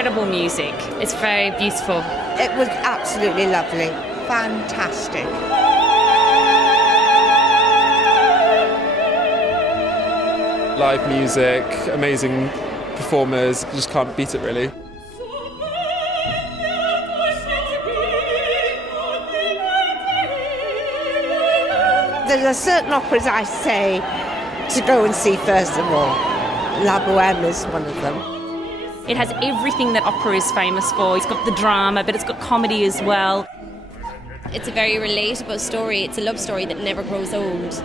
incredible music. It's very beautiful. It was absolutely lovely. Fantastic. Live music, amazing performers, just can't beat it really. There are certain operas I say to go and see first of all. La Bohème is one of them. It has everything that opera is famous for. It's got the drama, but it's got comedy as well. It's a very relatable story. It's a love story that never grows old.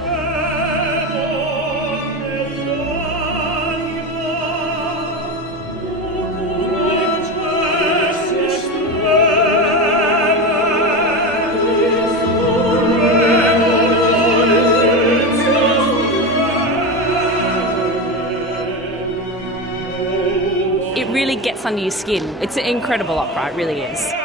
It really gets under your skin. It's an incredible opera, it really is.